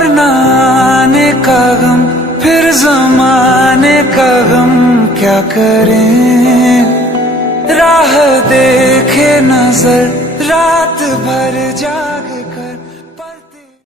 और न आने का गम, फिर जमाने का गम क्या करें। राह देखे नजर रात भर जाग